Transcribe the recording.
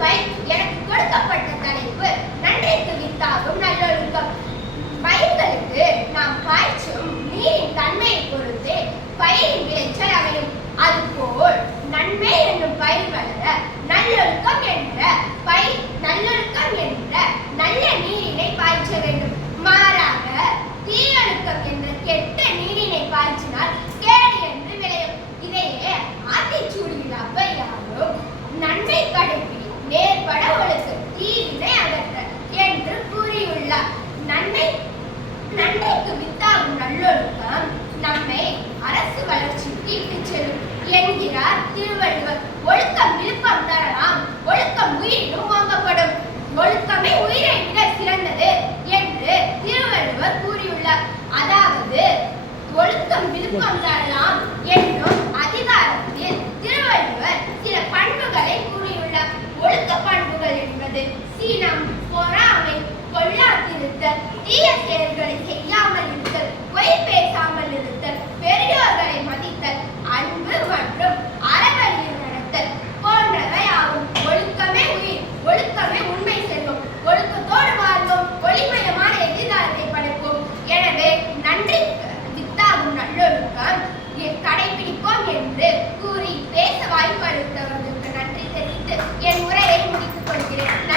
பயிர் எனக்கு கொடுக்கப்பட்ட தலைப்பு நன்றிக்கு வித்தாகும் நல்லொழுக்கம். பயிர்களுக்கு நாம் காய்ச்சும் நீரின் தன்மையை பொறுத்து பயிரின் விளைச்சல் அமையும். அதுபோல் நன்மை நல்லொழுக்கம் நம்மை அரசு வளர்ச்சிக்கு இட்டுச் செல்லும் என்கிறார் திருவள்ளுவர். ஒழுக்கம் விழுப்பம் தரலாம். ஒழுக்கம் உயிரினும் வாங்கப்படும். ஒழுக்கமே உயிரை விட சிறந்தது என்று திருவள்ளுவர் கூறியுள்ளார். அதாவது ஒழுக்கம் விழுப்பம் தரலாம் என்னும் அதிகாரத்தில் திருவள்ளுவர் சில பண்புகளை கூறியுள்ளார். ஒழுக்க பண்புகள் என்பது சீனம் பொறாமை கொள்ளாதிருத்தல் தீய செயல்கள் Gracias.